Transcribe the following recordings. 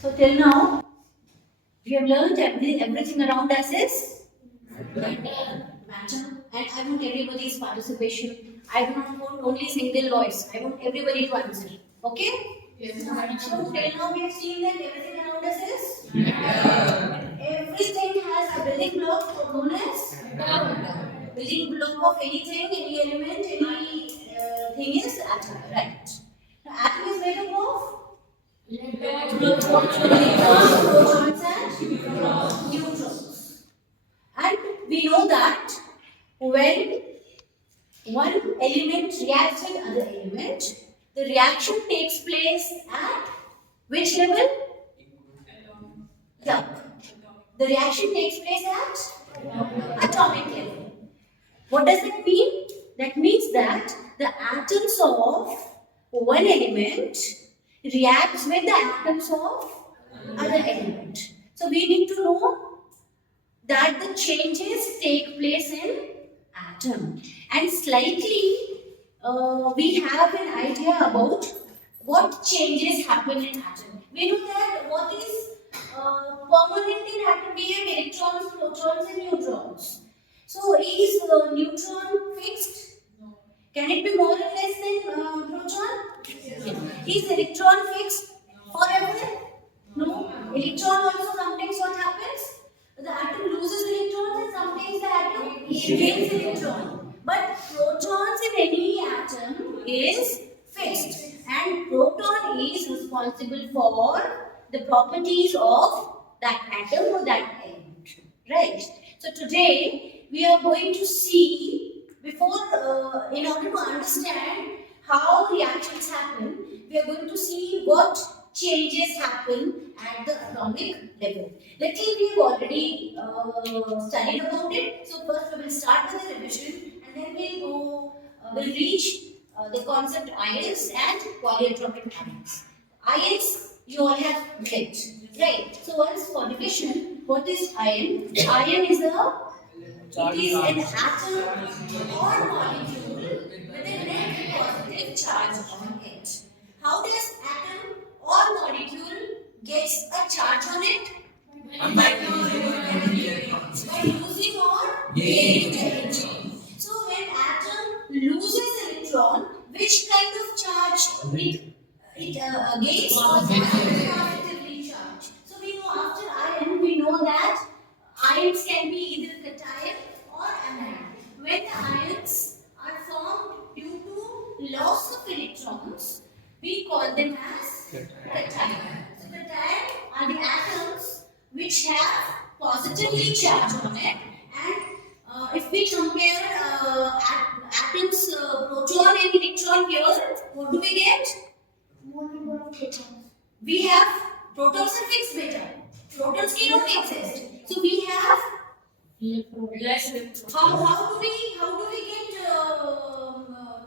So till now, we have learned everything around us is matter, and I want everybody's participation. I do not want only single voice. I want everybody to answer. Okay? Yes. So till now we have seen that everything around us is everything has a building block known as building block of anything, any element, any thing is atom, right? Now atom is made up of protons and neutrons. And we know that when one element reacts with other element, the reaction takes place at which level? Yeah. The reaction takes place at atomic level. What does that mean? That means that the atoms of one element reacts with the atoms of other element. So we need to know that the changes take place in atom, and slightly we have an idea about what changes happen in atom. We know that what is permanent in atom, we have electrons, protons and neutrons. So is neutron fixed? Can it be more or less than proton? Is electron fixed forever? No. Electron also sometimes what happens? The atom loses electrons and sometimes the atom gains electron. But protons in any atom is fixed, and proton is responsible for the properties of that atom or that element. Right? So today we are going to see, in order to understand how reactions happen, we are going to see what changes happen at the atomic level. Luckily, we have already studied about it. So first we will start with the revision, and then we'll reach the concept ions and polyatomic ions. Ions you all have read, right? So once for division, what is ion? Ion is it is an atom or molecule with a net positive charge on it. How does atom or molecule gets a charge on it? By losing or gaining electron. So when atom loses electron, which kind of charge it gains? Positively charged. So we know after iron, we know that ions can be either cation or anion. When the ions are formed due to loss of electrons, we call them as cation. So cation are the atoms which have positively charged on it, and if we compare atoms, proton and electron here, what do we get? We have protons are fixed beta. Protons cannot exist. So we have less. How do we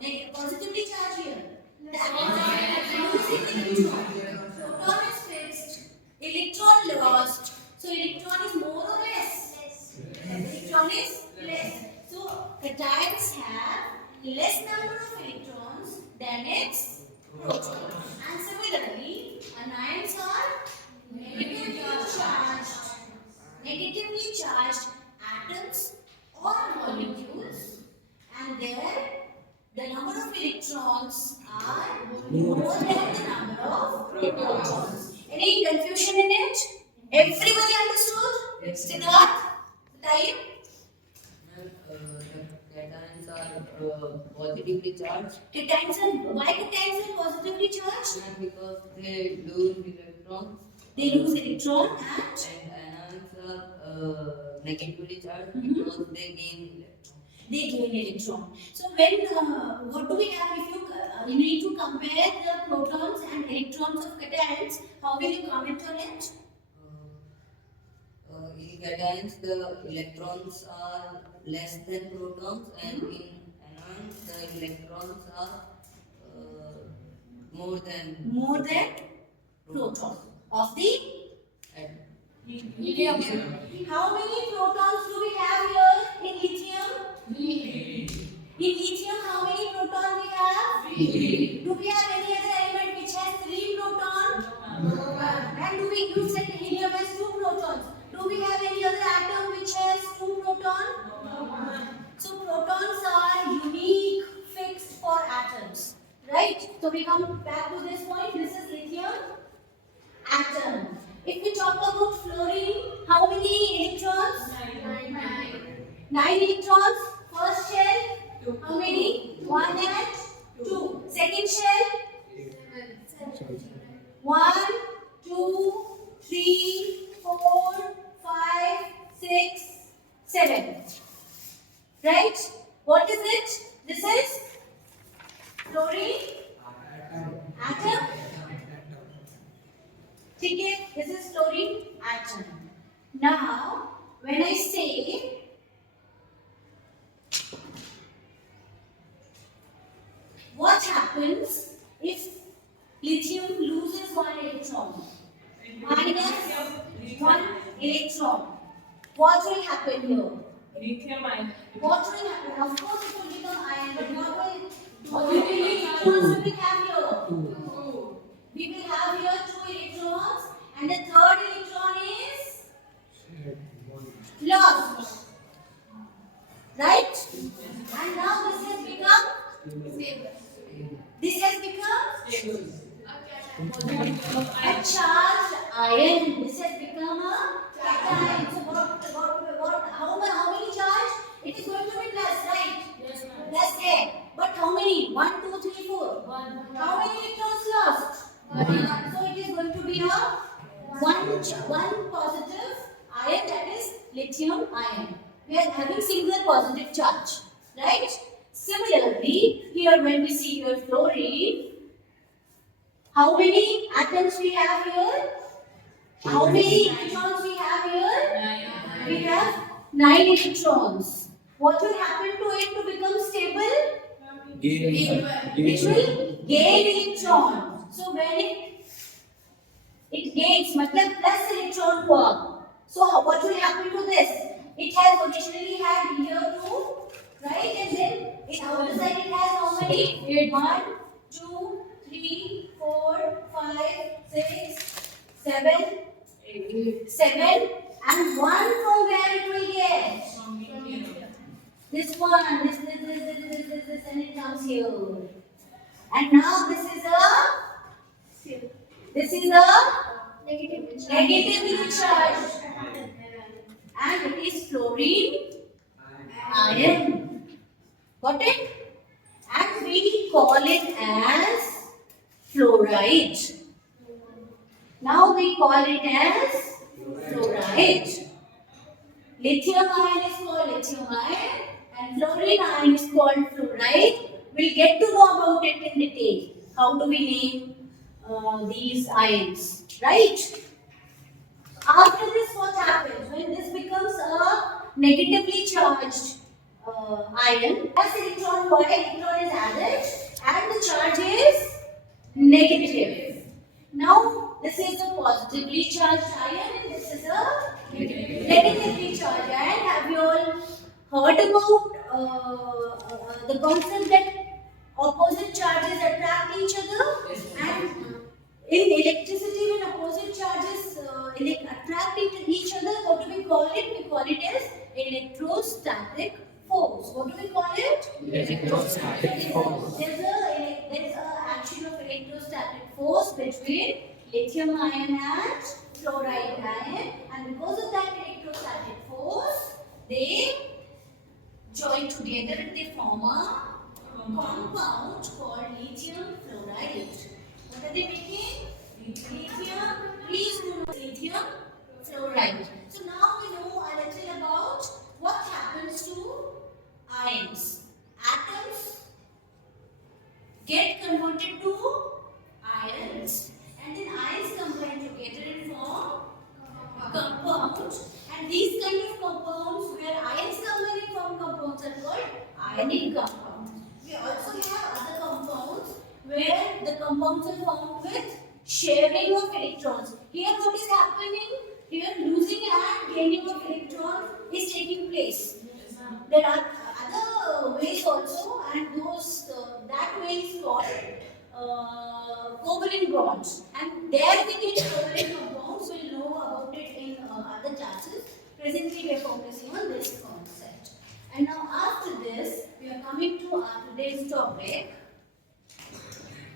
get positively charged here? The atom losing electron. Proton is fixed. Electron lost. So electron is more or less? Electron is less. So cations have less number of electrons than its proton. And similarly, anions are negatively charged atoms or molecules, and there the number of electrons are more than the number of protons. Any confusion in it? Everybody understood? Siddharth? Time? Cations are positively charged. Why cations are positively charged? Because they lose electrons. They lose electron and anions are negatively charged because they gain electron. They gain electron. So when what do we have? If you need to compare the protons and electrons of cations, how will you comment on it? In cations, the electrons are less than protons, and in anions, the electrons are more than protons of the lithium. How many protons do we have here in lithium? In lithium, how many protons we have? Do we have any other element which has 3 protons? And do we you said helium has 2 protons. Do we have any other atom which has 2 protons? So protons are unique, fixed for atoms, right? So we come back to this point. This is lithium atom. If we talk about fluorine, how many electrons? 9 electrons. First shell, how many? 1 and 2. Second shell, 1, 2, 3, 4, 5, 6, 7. Right? What is it? This is fluorine atom. Okay, this is fluorine atom. Now, when I say what happens if lithium loses 1 electron? Minus 1 electron. What will happen here? Lithium ion. What will happen? Of course, it will become iron, but what many electrons will we have here? We will have here 2 electrons, and the third electron is lost. Right? And now this has become this has become a charged ion. This has become a cation. So how many charge? It is going to be plus, right? Plus A. But how many? 1, 2, 3, 4. How many electrons lost? So it is going to be a one positive ion, that is lithium ion. We are having single positive charge, right? Similarly, here when we see your fluorine, how many atoms we have here? How many electrons we have here? We have 9 electrons. What will happen to it to become stable? It will gain electron. So when it gains, matlab plus electron हुआ. So what will happen to this? It has originally had here 2, right? And then it outside it has how many? 1, 2, 3, 4, 5, 6, 7, 7, and 1 from where it will get? This one, this, and it comes here. And now this is a negatively charged, and it is fluorine ion. Got it? And we call it as fluoride. Now we call it as fluoride. Lithium ion is called lithium ion, and fluorine ion is called fluoride. We'll get to know about it in detail. How do we name these ions, right? After this, what happens? When this becomes a negatively charged ion, as electron, one electron is added, and the charge is negative. Now, this is a positively charged ion, and this is a negatively charged ion. Have you all heard about the concept that opposite charges attract each other? And in electricity, when opposite charges attract each other, what do we call it? We call it as electrostatic force. What do we call it? Electrostatic force. There is a action of electrostatic force between lithium ion and fluoride ion, and because of that electrostatic force, they join together and they form a compound called lithium fluoride. What are they making? Lithium. Please do know lithium fluoride. So now we know a little about what happens to ions. Atoms get converted to ions, and then ions combine together and form compounds. And these kind of compounds where ions combine and form compounds are called ionic compounds. We also have other compounds where the compounds are formed with sharing of electrons. Here what is happening? Here losing and gaining of electrons is taking place. There are other ways also, and those that way is called covalent bonds. And there we get covalent compounds will classes. Presently, we are focusing on this concept. And now, after this, we are coming to our today's topic,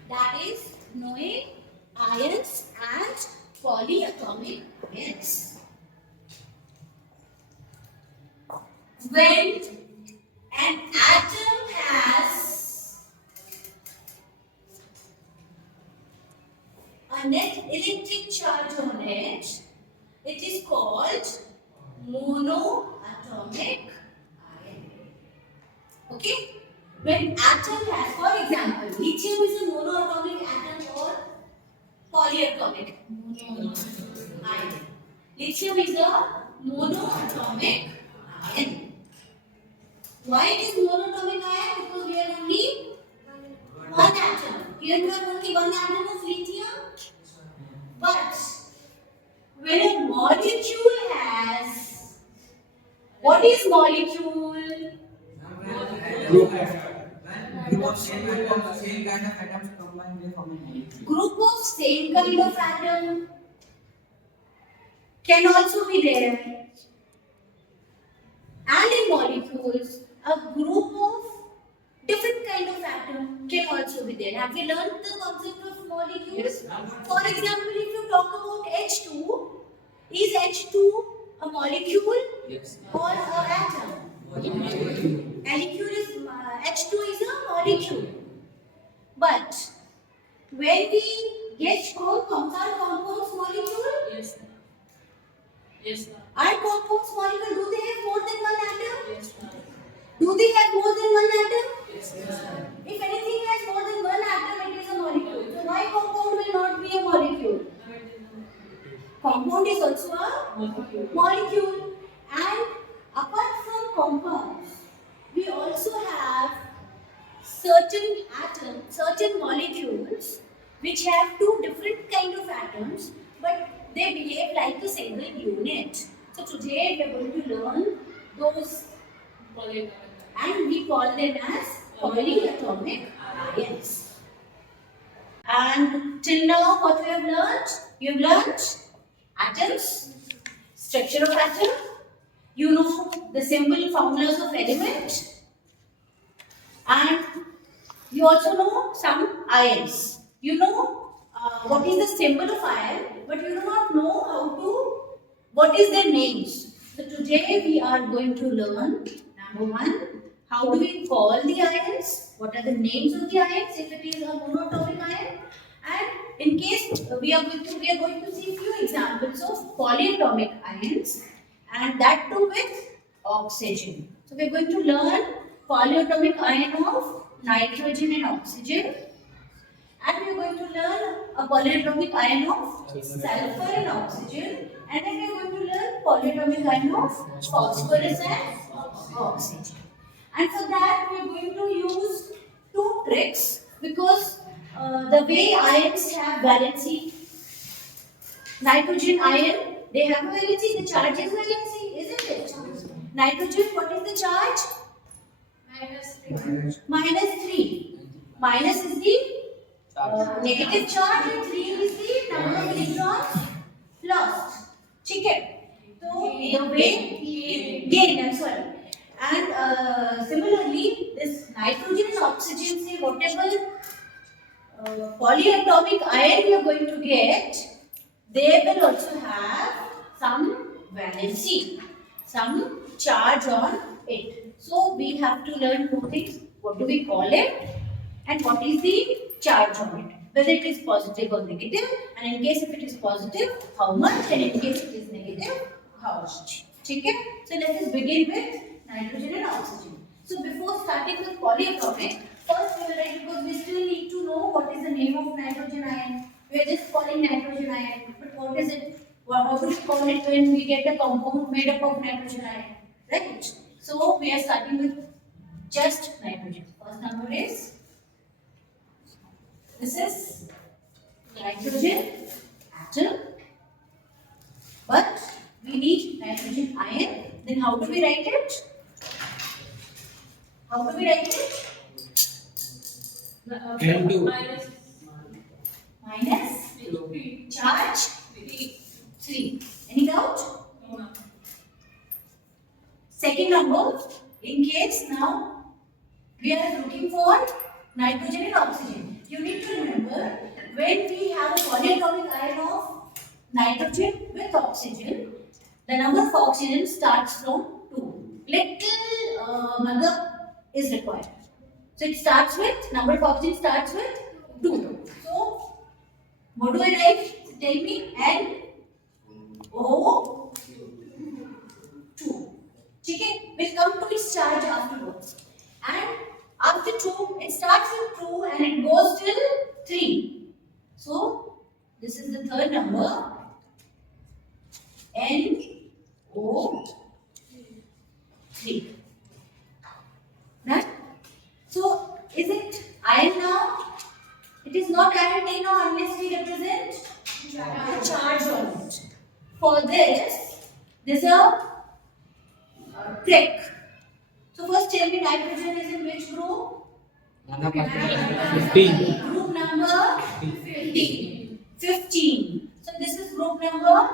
that is knowing ions and polyatomic ions. When an atom has a net electric charge on it, it is called monoatomic ion. Okay? When atom has, for example, lithium is a monoatomic atom or polyatomic ion. Lithium is a monoatomic ion. Why it is monoatomic ion? Because we are only one atom. Here we are only one atom of lithium. But when a molecule has, what is molecule? Group of same kind of atoms combined they form a molecule. Group of same kind of atom can also be there. And in molecules, a group of different kind of atom can also be there. Have we learned the concept of molecules? Yes. For example, if you talk about H2, is H2 a molecule Yes. or an atom? Molecule is H2 is a molecule. But when we get compounds, are compounds molecule? Yes. Yes. Are compounds molecule? Do they have more than one atom? Yes. Do they have more than one atom? Yes. If anything has more than one atom, it is a molecule. So why compound will not be a molecule? Compound is also a molecule. And apart from compounds, we also have certain atoms, certain molecules which have two different kind of atoms, but they behave like a single unit. So today we are going to learn those, and we call them as polyatomic ions. And till now, what we have learned? You have learned atoms, structure of atom. You know the simple formulas of element, and you also know some ions. You know what is the symbol of ion, but you do not know what is their names. So today we are going to learn, number one, how do we call the ions? What are the names of the ions if it is a monoatomic ion? And in case we are going to see few examples of polyatomic ions, and that too with oxygen. So we are going to learn polyatomic ion of nitrogen and oxygen, and we are going to learn a polyatomic ion of sulfur and oxygen, and then we are going to learn polyatomic ion of phosphorus and oxygen. And for that we are going to use two tricks, because the way ions have valency, nitrogen ion, they have a valency, the charge is valency, isn't it? Nitrogen, what is the charge? Minus 3. Minus is the negative charge and 3 is the number of electrons lost. Okay. So the way gain, I'm sorry. And similarly, this nitrogen and oxygen, say whatever polyatomic ion we are going to get, they will also have some valency, some charge on it. So we have to learn two things. What do we call it? And what is the charge on it? Whether it is positive or negative, and in case if it is positive, how much, and in case it is negative, how much. Okay? So let us begin with nitrogen and oxygen. So before starting with polyatomic, first we will write, because we still need to know what is the name of nitrogen ion. We are just calling nitrogen ion, but what is it? How do we call it when we get a compound made up of nitrogen ion? Right? So we are starting with just nitrogen. First number is, this is nitrogen atom, but we need nitrogen ion. Then how do we write it? How do we write it? N2. Minus charge 3. Any doubt? Second number, in case now we are looking for nitrogen and oxygen. You need to remember when we have a polyatomic ion of nitrogen with oxygen, the number of oxygen starts from 2. Little mother is required. So it starts with, number of oxygen starts with 2. So what do I write? Tell me. NO2. Okay, we'll come to its charge afterwards. And after 2, it starts with 2 and it goes till 3. So this is the third number. NO3. Right? So is it iron now? It is not iron now unless we represent the charge on it. For this, there's a trick. So first tell me nitrogen is in which group? 15. Group number 15. 15. So this is group number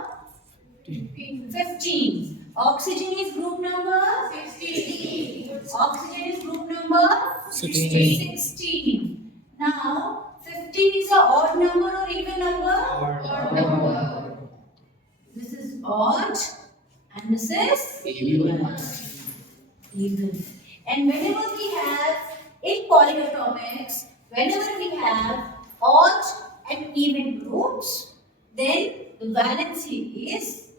15. Oxygen is group number 16. Oxygen is group number 16. Now 15 is a odd number or even number? Odd number. This is odd and this is even. And whenever we have in polyatomics, whenever we have odd and even groups, then the valency is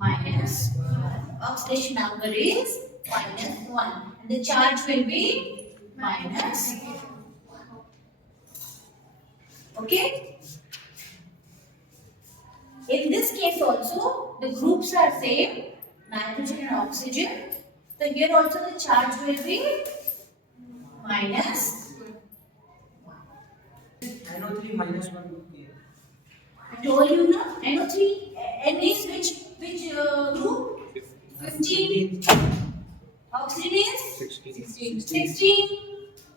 minus 1. Oxidation number is minus 1. And the charge will be minus 1. Okay? In this case also, the groups are same, nitrogen and oxygen. So here also the charge will be minus. NO3 minus 1. Okay. I told you now, NO3, N is which group? 15. Oxygen is 16.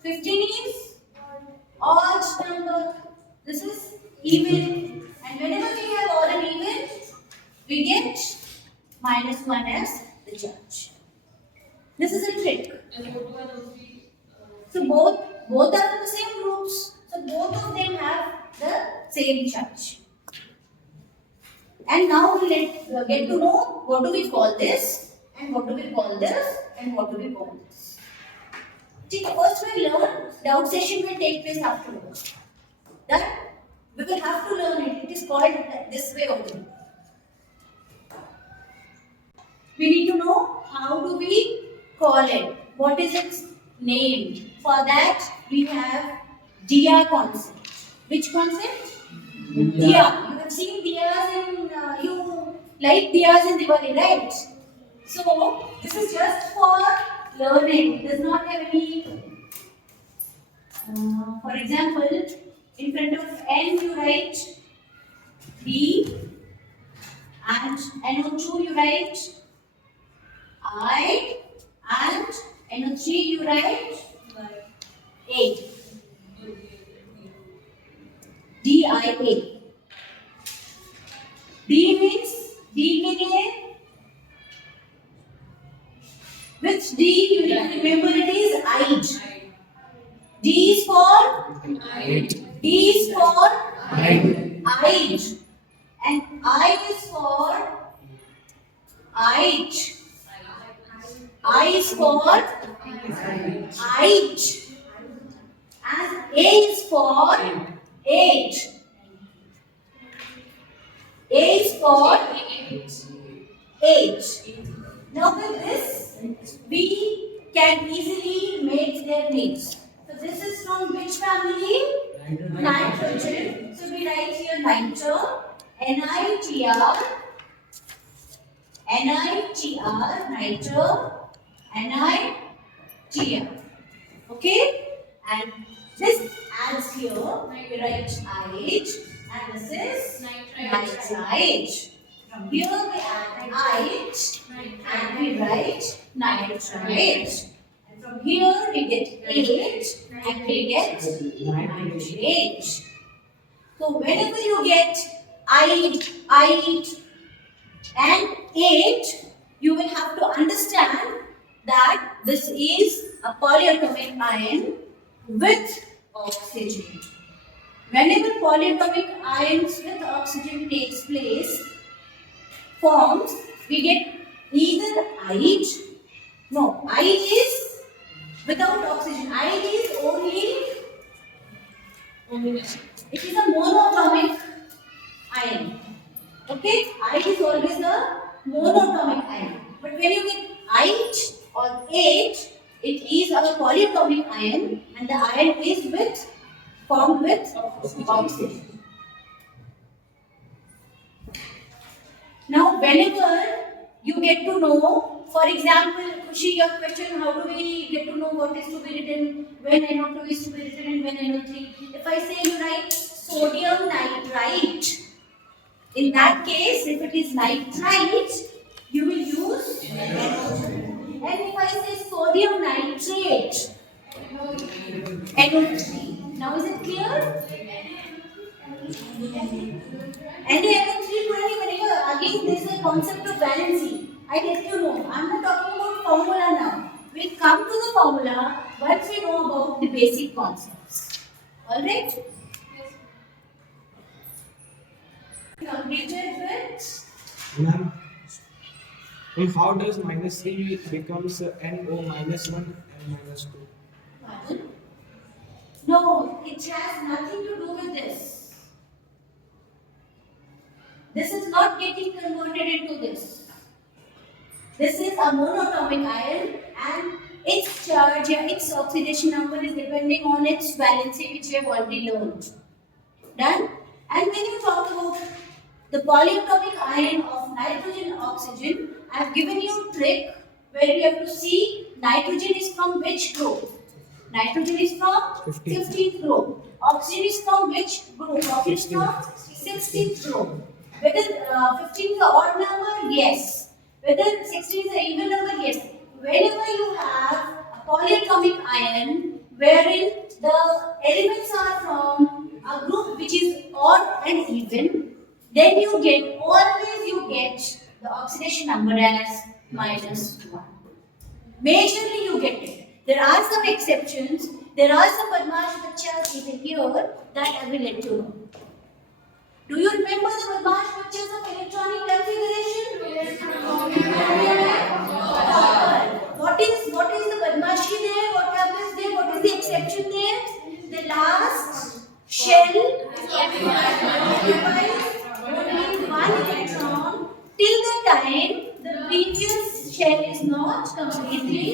15 is odd number. This is even. And whenever we have odd and even, we get minus 1 as the charge. This is a trick. And what were those three? So both are from the same groups. So both of them have the same charge. And now we get to know what do we call this, and what do we call this, and what do we call this. See, first we learn, doubt session will take place afterwards. That we will have to learn it. It is called this way only. We need to know how do we call it. What is its name? For that we have Dia concept. Which concept? Dia. You have seen diyas in you like diyas in Diwali, right? So this is just for learning. It does not have any. For example, in front of N you write D, and NO2 you write I, and NO3 you write A. DIA. D means D के लिए which D you need to remember it is Ide. D is for D is for Ide, and I is for Ide. I is for Ide, and A is for Age. A is for age. Now with this, we can easily make their names. So this is from which family? Nitrogen. So we write here nitro, NITR, nitro, NITR. Okay? And this adds here, we write IH, and this is nitrite. From here we add IH, and we write nitrite. And from here we get H, and we get nitrate. So whenever you get IH, and H, you will have to understand that this is a polyatomic ion with oxygen. Whenever polyatomic ions with oxygen takes place, forms, we get either ite. No, ite is without oxygen. Ite is only, it is a monatomic ion. Okay, ite is always a monatomic ion. But when you get ite or ate, it is a polyatomic ion, and the ion is formed with oxygen. Now, whenever you get to know, for example, Kushi, your question, how do we get to know what is to be written, when NO2 is to be written and when NO3? If I say you write sodium nitrite, in that case, if it is nitrite, you will use NO2. And if I say sodium nitrate, NO3. Now, is it clear? NaNO3, again, there is a concept of valency. I let you know. I am not talking about formula now. We'll come to the formula once we know about the basic concepts. Alright? Completed with? Ma'am, how does -3 becomes NO -1 and -2? Pardon? No, it has nothing to do with this. This is not getting converted into this. This is a monatomic ion and its charge, its oxidation number is depending on its valency, which we have already learned. Done? And when you talk about the polyatomic ion of nitrogen oxygen, I have given you a trick where you have to see nitrogen is from which group. Nitrogen is from 15th group. Oxygen is from which group? Oxygen is from 16th group. Whether 15 is an odd number? Yes. Whether 16 is an even number? Yes. Whenever you have a polyatomic ion wherein the elements are from a group which is odd and even, then always you get the oxidation number as -1. Majorly you get it. There are some exceptions. There are some Badmash Bachchas even here that I will let you know. Do you remember the Badmash Bachchas of electronic configuration? What is the Badmashi there? What happens there? What is the exception there? The last shell occupies only one electron till the time the previous shell is not completely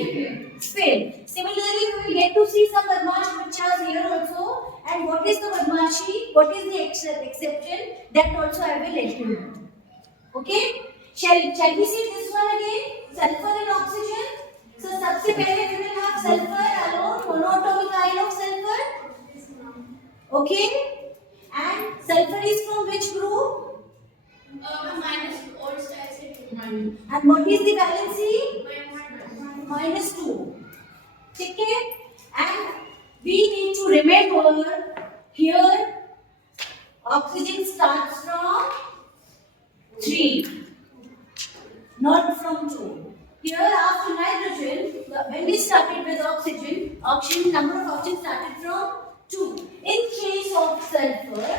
filled. Similarly, we will get to see some Badmash Bachchas here also. And what is the Badmashi? What is the exception? That also I will let you know. Okay? Shall we see this one again? Sulfur and oxygen. So, सबसे पहले we will have sulfur alone, monatomic ion of sulfur. Okay? And sulfur is from which group? And what is the valency? -2. Okay? And we need to remember here oxygen starts from 3, not from 2. Here after nitrogen, when we started with oxygen number of oxygen started from 2. In case of sulfur,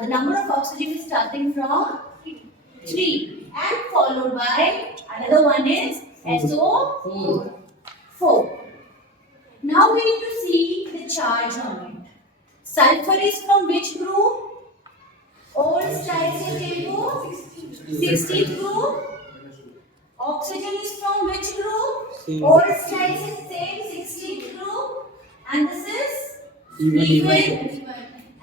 the number of oxygen is starting from 3 and followed by another one is SO4. Now we need to see the charge on it. Sulfur is from which group? Old style se table, 16th group. Oxygen is from which group? Old style se same 16th group. And this is even.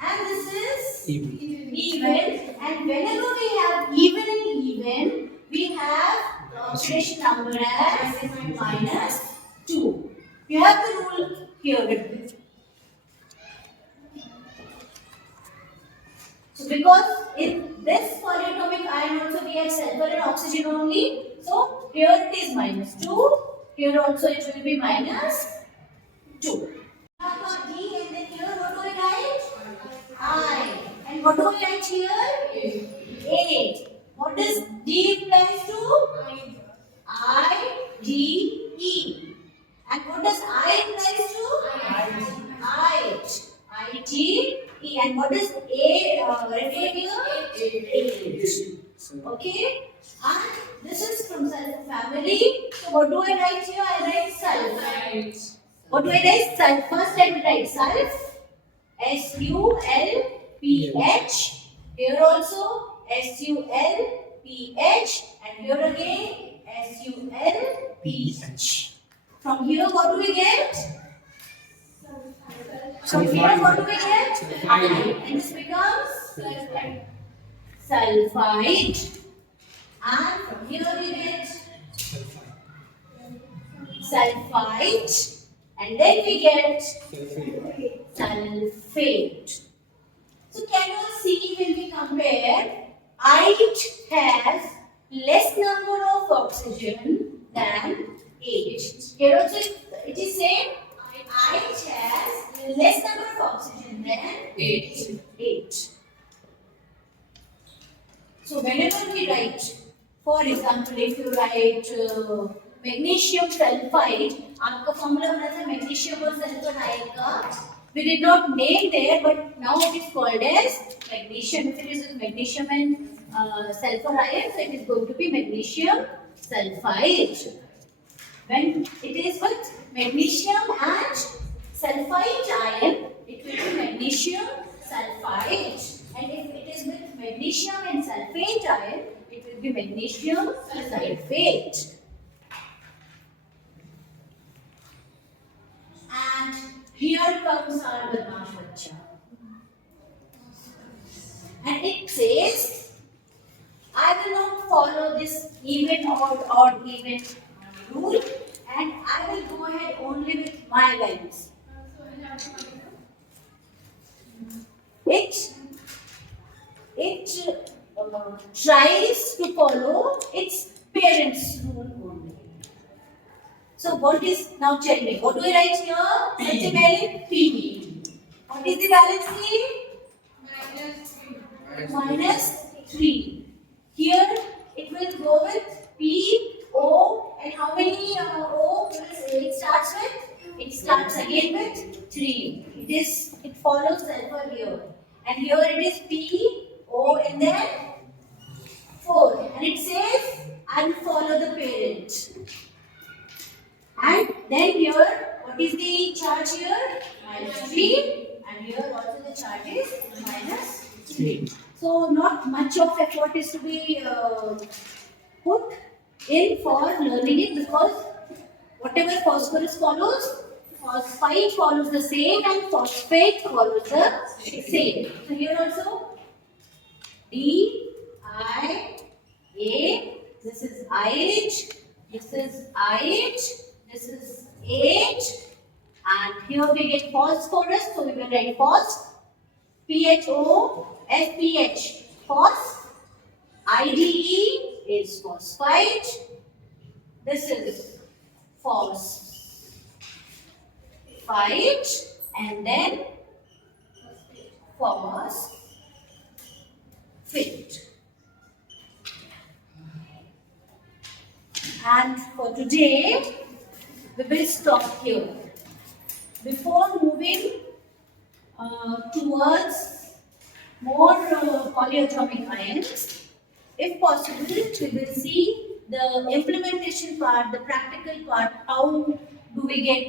And this is even. And whenever we have even and even, we have the oxidation number as -2. You have the rule here with me. So because in this polyatomic ion also we have sulfur and oxygen only. So here it is -2. Here also it will be -2. D and then here what do I write? I. And what do I write here? A. What does D implies to? I, D, Okay? And this is from sulfur family. So what do I write here? I write sulfur. Right. What do I write? Sulfur. First I will write sulf. S-U-L-P-H. Here also S-U-L-P-H. And here again S-U-L-P-H. From here what do we get? From here what do we get? Sulfide. And this becomes sulfide. And from here we get sulfite. And then we get sulfate. So can you see when we compare, it has less number of oxygen than H. Here also it is same. It has less number of oxygen than H. So whenever we write, for example, if you write magnesium sulfide, आपका formula बना था magnesium और sulfur ion का. We did not name there, but now it is called as magnesium. If it is with magnesium and sulfur ion, so it is going to be magnesium sulfide. When it is with magnesium and sulfite ion, it will be magnesium sulfide. And if it is with magnesium and sulfate ion, it will be magnesium sulfate. And here comes our Badmash Bacha. And it says, I will not follow this even or odd even rule, and I will go ahead only with my values. It tries to follow its parents' rule only. So what is, now tell me, what do we write here? सबसे पहले P. What is the valency? -3. Here it will go with P, O, and how many O it starts with? It starts again with 3. It follows sulfur here. And here it is P, O, and then 4. And it says, I will follow the parent. And then here, what is the charge here? -3. And here also the charge is -3. So not much of effort is to be put in for learning it, because whatever phosphorus follows, phosphite follows the same and phosphate follows the same. So here also D, I, A, this is IH, this is IH, this is H, and here we get phosphorus, so we will write phos, PHO, FPH, phos, IDE is phosphite, this is phosphite, and then phosphate. And for today, we will stop here. Before moving towards more polyatomic ions, if possible, we will see the implementation part, the practical part, how do we get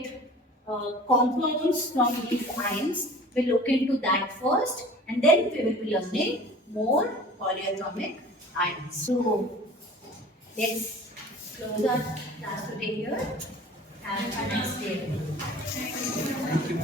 compounds from these ions. We'll look into that first, and then we will be learning more polyatomic ions. So, let's close our class today here. Have a nice day. Thank you.